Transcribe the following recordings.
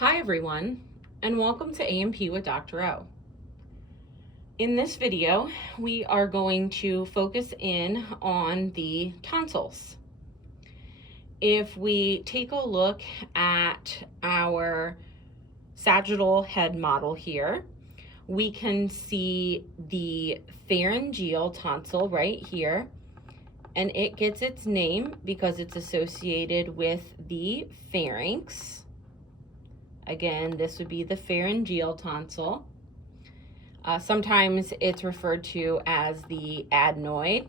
Hi everyone, and welcome to A&P with Dr. O. In this video, we are going to focus in on the tonsils. If we take a look at our sagittal head model here, we can see the pharyngeal tonsil right here, and it gets its name because it's associated with the pharynx. Again, this would be the pharyngeal tonsil. Sometimes it's referred to as the adenoid.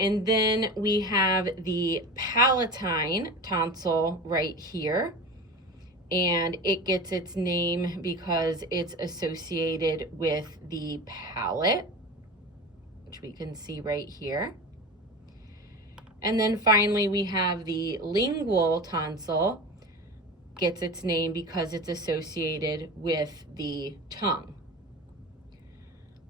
And then we have the palatine tonsil right here. And it gets its name because it's associated with the palate, which we can see right here. And then finally, we have the lingual tonsil, gets its name because it's associated with the tongue.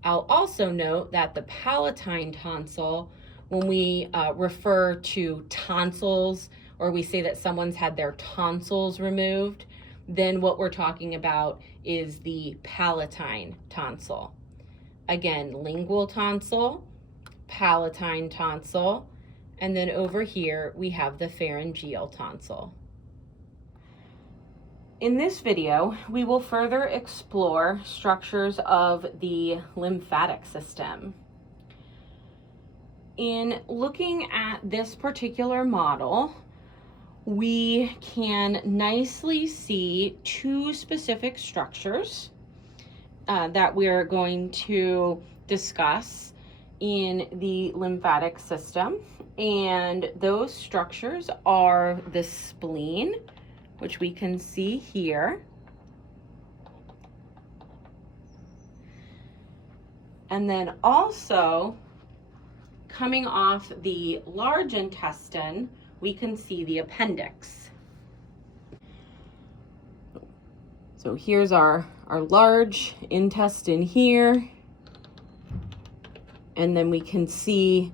I'll also note that the palatine tonsil, when we refer to tonsils, or we say that someone's had their tonsils removed, then what we're talking about is the palatine tonsil. Again, lingual tonsil, palatine tonsil, and then over here, we have the pharyngeal tonsil. In this video, we will further explore structures of the lymphatic system. In looking at this particular model, we can nicely see two specific structures that we're going to discuss in the lymphatic system. And those structures are the spleen, which we can see here, and then also coming off the large intestine, we can see the appendix. So here's our large intestine here, and then we can see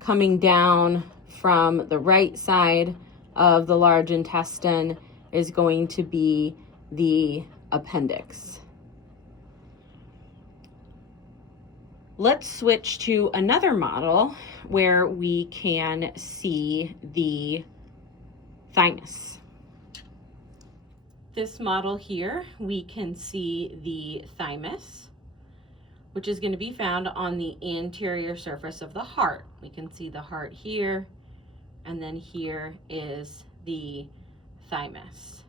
coming down from the right side of the large intestine is going to be the appendix. Let's switch to another model where we can see the thymus. This model here, we can see the thymus, which is going to be found on the anterior surface of the heart. We can see the heart here, and then here is the thymus.